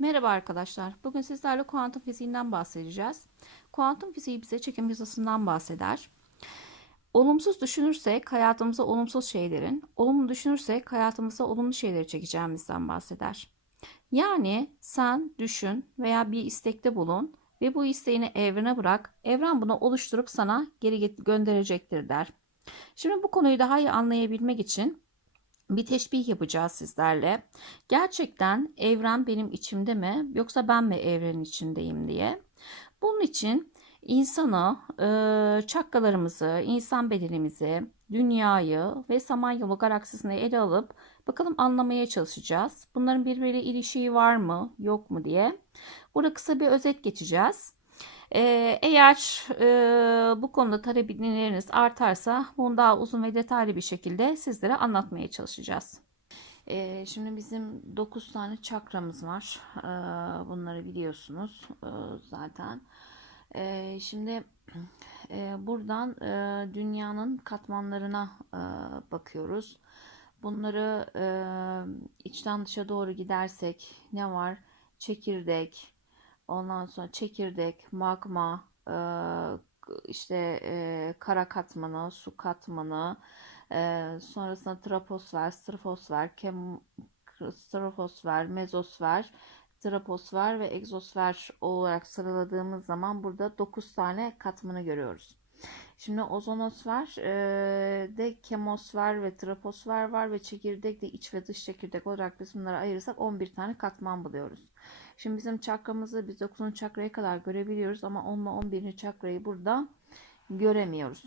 Merhaba arkadaşlar. Bugün sizlerle kuantum fiziğinden bahsedeceğiz. Kuantum fiziği bize çekim yasasından bahseder. Olumsuz düşünürsek hayatımıza olumsuz şeylerin, olumlu düşünürsek hayatımıza olumlu şeyleri çekeceğimizden bahseder. Yani sen düşün veya bir istekte bulun ve bu isteğini evrene bırak. Evren bunu oluşturup sana geri gönderecektir der. Şimdi bu konuyu daha iyi anlayabilmek için bir teşbih yapacağız sizlerle. Gerçekten evren benim içimde mi yoksa ben mi evrenin içindeyim diye. Bunun için insanı, e, çakkalarımızı, insan bedenimizi, dünyayı ve Samanyolu galaksisini ele alıp bakalım anlamaya çalışacağız. Bunların birbiriyle ilişiği var mı, yok mu diye. Burada kısa bir özet geçeceğiz. Ee, eğer e, bu konuda talepleriniz artarsa bunu daha uzun ve detaylı bir şekilde sizlere anlatmaya çalışacağız. Ee, şimdi bizim 9 tane çakramız var. Ee, bunları biliyorsunuz e, zaten. Şimdi e, buradan dünyanın katmanlarına bakıyoruz. Bunları içten dışa doğru gidersek ne var? Çekirdek, Ondan sonra çekirdek, magma, e, işte e, kara katmanı, su katmanı, e, sonrasında troposfer, stratosfer, kem, stratosfer, mezosfer, troposfer ve egzosfer olarak sıraladığımız zaman burada 9 tane katmanı görüyoruz. Şimdi ozonosfer e, de kemosfer ve troposfer var ve çekirdek de iç ve dış çekirdek olarak biz bunları ayırırsak 11 tane katman buluyoruz. Şimdi bizim çakramızı biz 9. çakraya kadar görebiliyoruz ama 10 ile 11. çakrayı burada göremiyoruz.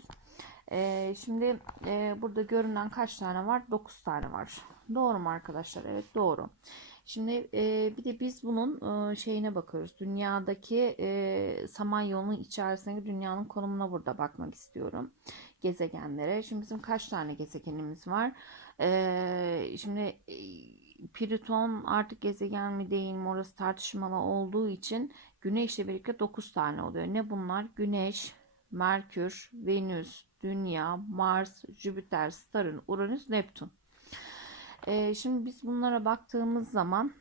Ee, şimdi e, burada görünen kaç tane var? 9 tane var. Doğru mu arkadaşlar? Evet doğru. Şimdi e, bir de biz bunun e, şeyine bakıyoruz. Dünyadaki e, Samanyolu'nun içerisindeki dünyanın konumuna burada bakmak istiyorum. Gezegenlere. Şimdi bizim kaç tane gezegenimiz var? E, şimdi e, Plüton artık gezegen mi değil mi orası tartışmalı olduğu için Güneş'le birlikte 9 tane oluyor. Ne bunlar? Güneş, Merkür, Venüs, Dünya, Mars, Jüpiter, Satürn, Uranüs, Neptün. Ee, şimdi biz bunlara baktığımız zaman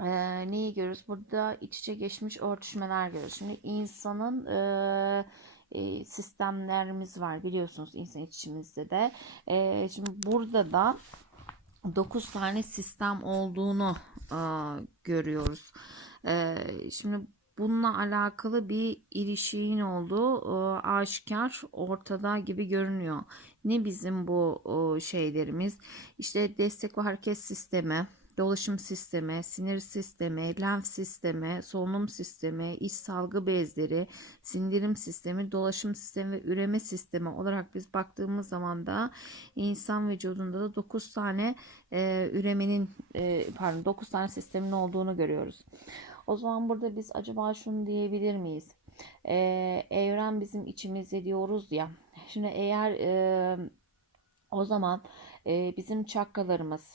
e, neyi görüyoruz? Burada iç içe geçmiş örtüşmeler görüyoruz. Şimdi insanın e, e, sistemlerimiz var biliyorsunuz insan içimizde de. E, şimdi burada da 9 tane sistem olduğunu e, görüyoruz. E, şimdi bununla alakalı bir ilişiğin olduğu e, aşikar ortada gibi görünüyor. Ne bizim bu e, şeylerimiz? İşte destek ve hareket sistemi, dolaşım sistemi, sinir sistemi, lenf sistemi, solunum sistemi, iç salgı bezleri, sindirim sistemi, dolaşım sistemi ve üreme sistemi olarak biz baktığımız zaman da insan vücudunda da 9 tane e, üremenin e, pardon 9 tane sistemin olduğunu görüyoruz. O zaman burada biz acaba şunu diyebilir miyiz? E, evren bizim içimizde diyoruz ya. Şimdi eğer e, o zaman e, bizim çakralarımız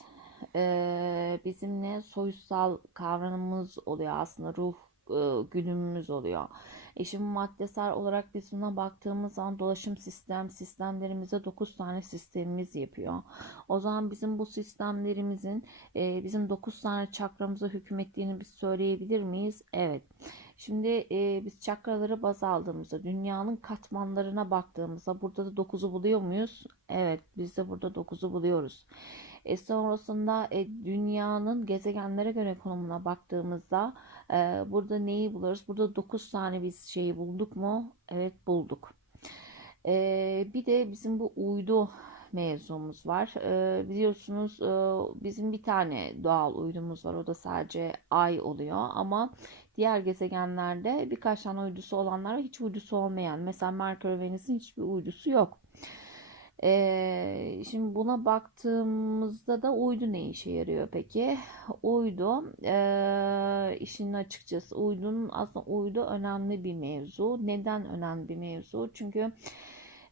e, bizimle soyutsal kavramımız oluyor aslında ruh e, günümüz oluyor. E şimdi maddesel olarak biz buna baktığımız zaman dolaşım sistem sistemlerimize 9 tane sistemimiz yapıyor. O zaman bizim bu sistemlerimizin e, bizim 9 tane çakramıza hükmettiğini biz söyleyebilir miyiz? Evet. Şimdi e, biz çakraları baz aldığımızda dünyanın katmanlarına baktığımızda burada da 9'u buluyor muyuz? Evet biz de burada 9'u buluyoruz. E sonrasında e, dünyanın gezegenlere göre konumuna baktığımızda e, burada neyi buluyoruz? Burada 9 tane biz şeyi bulduk mu? Evet bulduk. E, bir de bizim bu uydu mevzumuz var. E, biliyorsunuz e, bizim bir tane doğal uydumuz var. O da sadece ay oluyor ama diğer gezegenlerde birkaç tane uydusu olanlar hiç uydusu olmayan. Mesela Merkür ve Venüs'ün hiçbir uydusu yok. Ee, şimdi buna baktığımızda da uydu ne işe yarıyor peki? Uydu e, işin açıkçası uydunun aslında uydu önemli bir mevzu. Neden önemli bir mevzu? Çünkü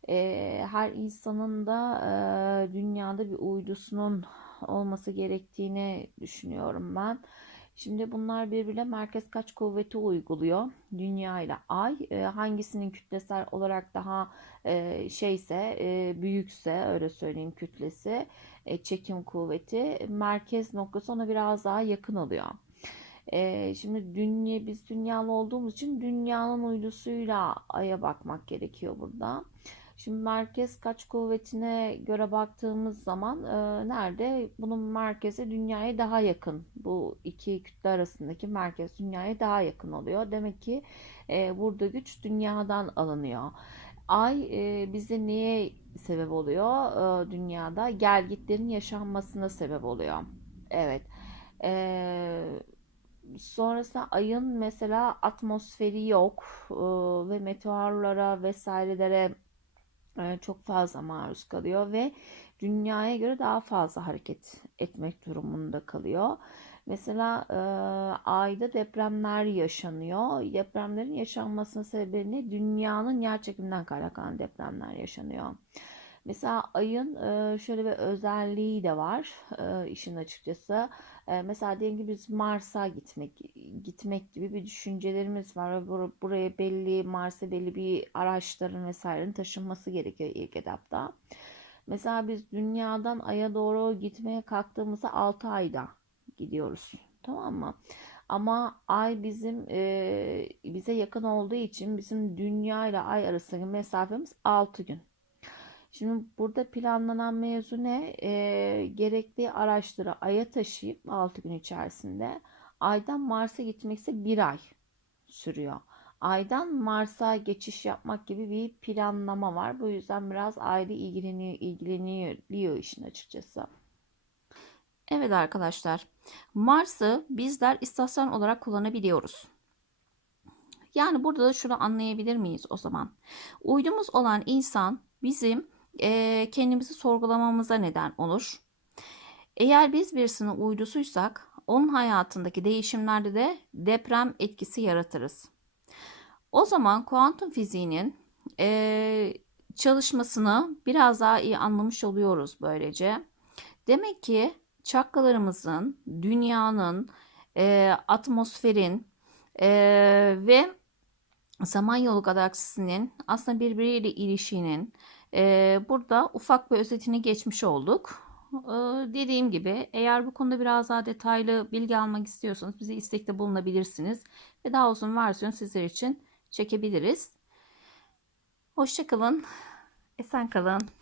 e, her insanın da e, dünyada bir uydusunun olması gerektiğini düşünüyorum ben. Şimdi bunlar birbirine merkez kaç kuvveti uyguluyor. Dünya ile Ay e, hangisinin kütlesel olarak daha e, şeyse e, büyükse öyle söyleyeyim kütlesi e, çekim kuvveti merkez noktası ona biraz daha yakın oluyor. Ee, şimdi dünya biz dünyalı olduğumuz için dünyanın uydusuyla aya bakmak gerekiyor burada. Şimdi merkez kaç kuvvetine göre baktığımız zaman e, nerede? Bunun merkezi dünyaya daha yakın. Bu iki kütle arasındaki merkez dünyaya daha yakın oluyor. Demek ki e, burada güç dünyadan alınıyor. Ay e, bize neye sebep oluyor e, dünyada? Gelgitlerin yaşanmasına sebep oluyor. Evet. E, sonrasında ayın mesela atmosferi yok e, ve meteorlara vesairelere çok fazla maruz kalıyor ve dünyaya göre daha fazla hareket etmek durumunda kalıyor. Mesela e, ayda depremler yaşanıyor. Depremlerin yaşanmasının sebebi ne? Dünyanın yerçekiminden kaynaklanan depremler yaşanıyor. Mesela ayın e, şöyle bir özelliği de var e, işin açıkçası. Mesela diyelim ki biz Mars'a gitmek gitmek gibi bir düşüncelerimiz var. Bur- Buraya belli Mars'a belli bir araçların vesairenin taşınması gerekiyor ilk etapta. Mesela biz dünyadan Ay'a doğru gitmeye kalktığımızda 6 ayda gidiyoruz. Tamam mı? Ama ay bizim e, bize yakın olduğu için bizim dünya ile ay arasındaki mesafemiz 6 gün. Şimdi burada planlanan mevzu ne? E, gerekli araçları Ay'a taşıyıp 6 gün içerisinde Ay'dan Mars'a gitmek ise 1 ay sürüyor. Ay'dan Mars'a geçiş yapmak gibi bir planlama var. Bu yüzden biraz Ay'la ilgileniyor, ilgileniyor işin açıkçası. Evet arkadaşlar, Mars'ı bizler istasyon olarak kullanabiliyoruz. Yani burada da şunu anlayabilir miyiz o zaman? Uydumuz olan insan bizim e, kendimizi sorgulamamıza neden olur. Eğer biz birisinin uydusuysak onun hayatındaki değişimlerde de deprem etkisi yaratırız. O zaman kuantum fiziğinin e, çalışmasını biraz daha iyi anlamış oluyoruz böylece. Demek ki çakralarımızın, dünyanın, e, atmosferin e, ve Samanyolu galaksisinin aslında birbiriyle ilişkinin e, burada ufak bir özetini geçmiş olduk. E, dediğim gibi eğer bu konuda biraz daha detaylı bilgi almak istiyorsanız bize istekte bulunabilirsiniz ve daha uzun versiyon sizler için çekebiliriz. Hoşçakalın, esen kalın.